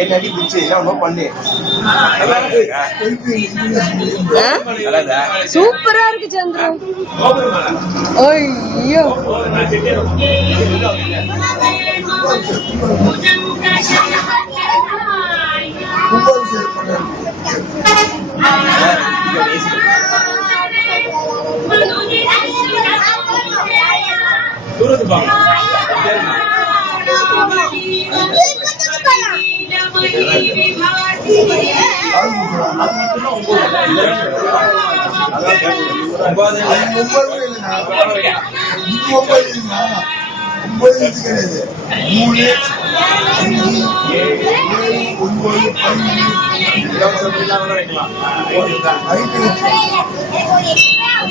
ஏன் அடி பிடிச்சி என்ன பண்ணு. சூப்பரா இருக்கு சந்திரு. ஐயோ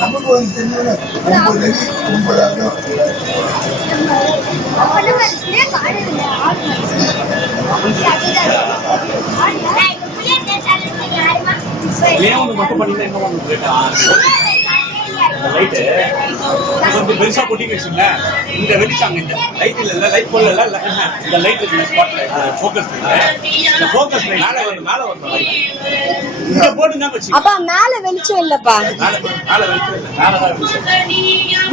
நமக்கு வந்து தெரிஞ்ச 9 கொஞ்சம் பெருசா கொட்டிங்க வச்சுங்களா. இந்த வெளிச்சாங்க இந்த லைட் இல்ல, லைட் போடல, இந்த லைட் இருக்கு ஸ்பாட் லைட் ஃபோக்கஸ் இந்த ஃபோக்கஸ் லைட் மேல வந்து இங்க போடுங்க வச்சு. அப்பா மேல வெளிச்சம் இல்லப்பா. மேல வெளிச்சம் இல்ல, மேல தான் வெளிச்சம்.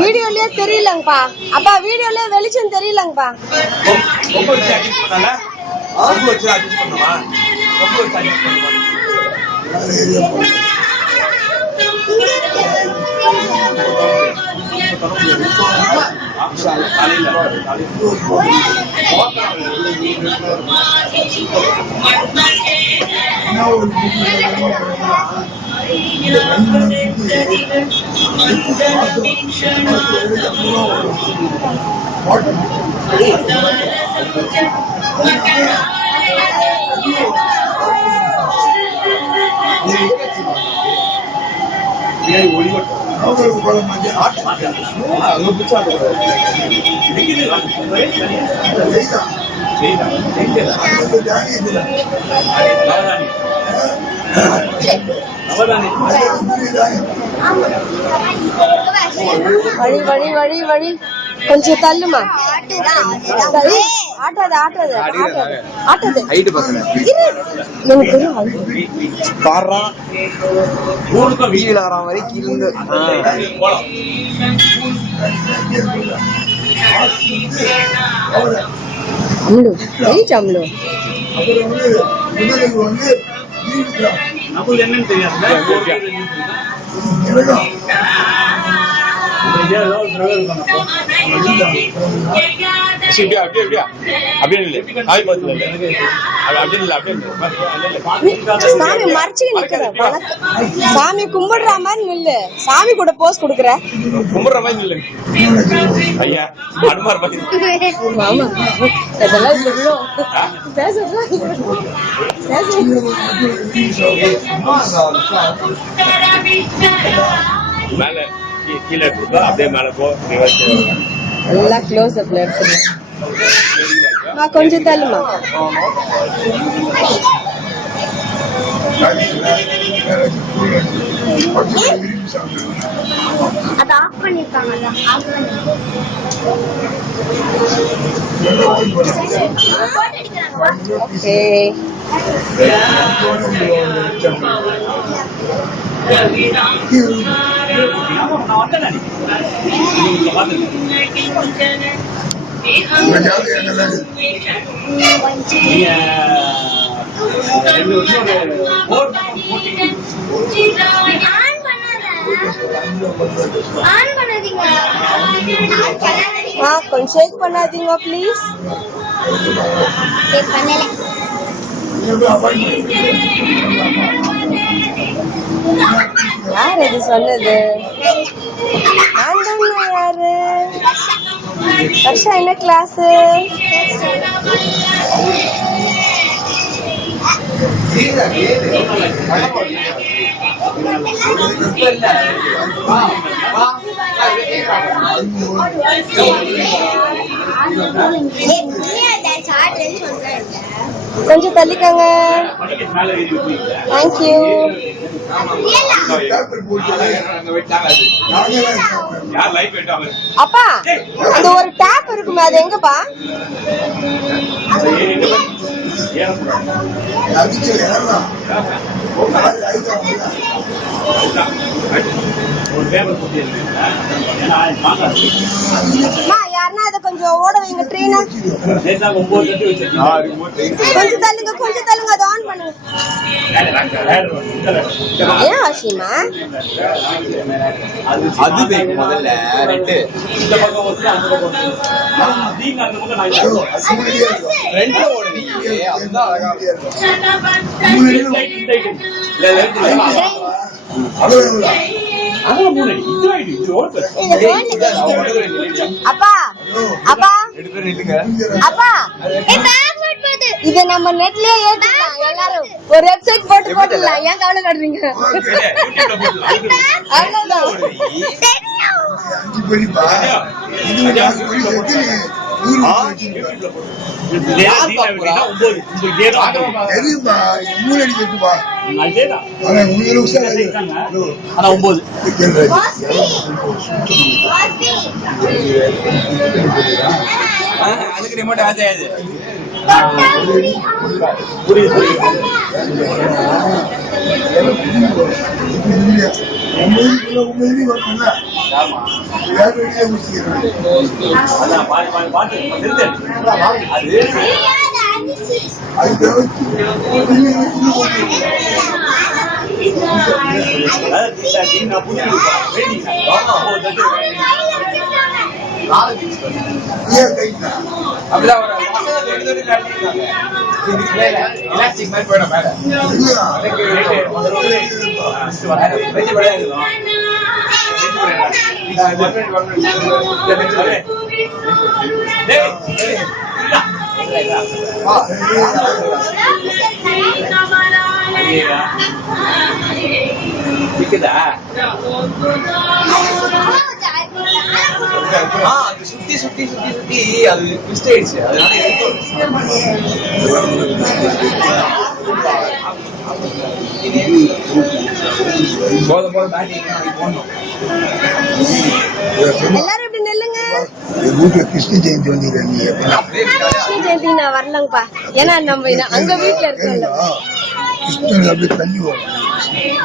வீடியோலயே தெரியலங்கப்பா. அப்பா வீடியோலயே வெளிச்சம் தெரியலங்கப்பா. ரொம்ப வச்சு அட்ஜஸ்ட் பண்ணல. ரொம்ப வச்சு அட்ஜஸ்ட் பண்ணுவா. ரொம்ப வச்சு அட்ஜஸ்ட் பண்ணுவா. வழி வழி வழி வழி கொஞ்சம் தள்ளுமா. ஆட்டாது ஆட்டாது ஆட்டாது. ஹைட் பசங்க பாடுறா வீடியோல வர மாதிரி கீழே அம்லு வெயிட் அம்லு. நமக்கு என்னன்னு தெரியாது. சாமி மறைச்சு நிக்கிற சாமி கும்பிடுற மாதிரி நில்லு. சாமி கூட போஸ் கொடுக்குற கும்பிடுற மாதிரி நில்லு. ஐயா அனுமார் மாதிரி. ஆமா இதெல்லாம் இப்ப விழும். மேல கீழே எடுத்துக்கோ, அப்படியே மேல போ. எல்லாம் க்ளோஸ் அப்ல எடுத்துருங்க. கொஞ்சம் தள்ளுமா. அது ஆஃப் பண்ணிருக்காங்க. ஓகே கொஞ்சம் ஷேக் பண்ணாதீங்க ப்ளீஸ். யார் இது சொன்னது? யாரு வர்ஷா? என்ன கிளாஸ்? கொஞ்சம் தள்ளிக்கங்க. தேங்க்யூ. அப்பா அந்த ஒரு டேப் இருக்குமே அது எங்கப்பா? அடிச்சு ஏறலாம் ஒரு பேப்பர் போட்டு ஏன்னா அம்மா யாருன்னா அதை கொஞ்சம் ஓட வைங்க ட்ரெயினை. நேற்று 9 தட்டி வச்சிருக்கீங்க. கொஞ்சம் தள்ளுங்க அதை ஆன் பண்ணுங்க. ஏன் ஆசிமா அது வேணும் முதல்ல ரெண்டு இந்த பக்கம் வந்து அந்த பக்கம் வந்து நீங்க அந்த பக்கம் நான் இந்த பக்கம். அசுமதியா இருக்கும் ரெண்டுல ஓடுனீங்க அதுதான் அழகா இருக்கும். இந்த side, இந்த side. இல்ல, left side. அவ்வளவுங்களா அதெல்லாம் 3 அடி. இது ஆயிடு. இது ஓடுது. அவங்க மட்டும் ரெண்டு நிமிஷம். அப்பா அப்பா ரெண்டு பேரும் நில்லுங்க. அப்பா இத நம்ம நெட்லயே ஏத்திடலாம் எல்லாரும். ஒரு வெப்சைட் போட்டு போட்டுடலாம். ஏன் கவலைப்படுறீங்க? YouTubeல போடலாம். அவ்வளவுதான். அஞ்சு படிப்பா இது 4 படி சேர்த்து 100 வச்சிருக்கேன் YouTubeல போடு. இல்லையா, நீங்க எப்படின்னா 9. உங்களுக்கு இதே தான். தெரியுமா 3 அடி வைக்குமா அதே தான். ஆனா உங்களுக்கு உஷாரா இருக்காங்க. ஆனா 9. அதுக்கு ரிமோட் ஆன் செய்யாது. புரியுது புரியுது. உண்மையிலே வரணும்ல ஆமா. வேற வெளியே முடிச்சுக்கிறேன் அதான் பாட்டு நிறுத்து. அது அது தவிர்த்து அதாவது நான் புரியுது. வேண்டிங்க. ஆமா. 9 தட்டி ஏன் கைட்டா அப்படிதான் ஒரு பசங்க ரெண்டு பேரும் காட்டியிருக்காங்க. மேல எலாஸ்டிக் மாதிரி போயிடும் மேல. இல்லையா அதுக்கு வெச்சு படம் இருக்கும். அது சுத்தி சுத்தி சுத்தி சுத்தி அது ட்விஸ்ட் ஆயிடுச்சு. அதனால போதும் போதும் தாண்டி போடணும். எல்லாரும் இப்படி நில்லுங்க. என் வீட்டுல கிருஷ்ண ஜெயந்தி வந்துடுறாங்க அப்படியே கிருஷ்ண ஜெயந்தி நான் வரலங்கப்பா. ஏன்னா நம்ம அங்க வீட்டுல இருக்கோம்ல. கிருஷ்ணன் அப்படியே தள்ளி வரும்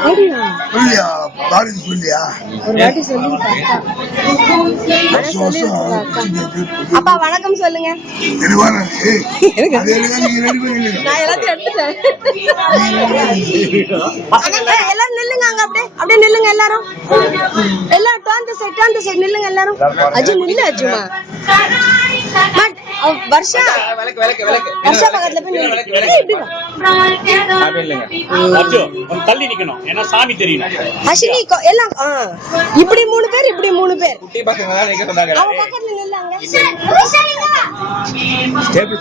அப்படியா? சொல்லியா பாரதி சொல்லியா ஒரு வாட்டி சொல்லுங்க அக்கா. ஆனா சொல்லிருக்கா அக்கா. அப்பா வணக்கம் சொல்லுங்க. தெளிவான அதே நீங்க ரெண்டு பேரும் இல்லைங்க நான் எல்லாத்தையும் எடுத்துட்டேன். எல்லாரும் நில்லுங்க அங்க அப்படியே அப்படியே நில்லுங்க எல்லாரும். எல்லாரும் டர்ன் தி சைடு நில்லுங்க எல்லாரும். அஜு நில்லு அஜுமா. வர்ஷா விளக்கு விளக்கு விளக்கு வர்ஷா பக்கத்துல போய் நில்லு. இப்படி வா. அச்சோ, கொஞ்சம் தள்ளி நிக்கணும். ஏன்னா சாமி தெரியணும். அஸ்வினி எல்லாம் இப்படி 3 பேர் இப்படி 3 பேர். குட்டி பசங்க தான் நிக்க சொன்னாங்க. அவ பக்கத்துல நில்லாங்க. டேபிள்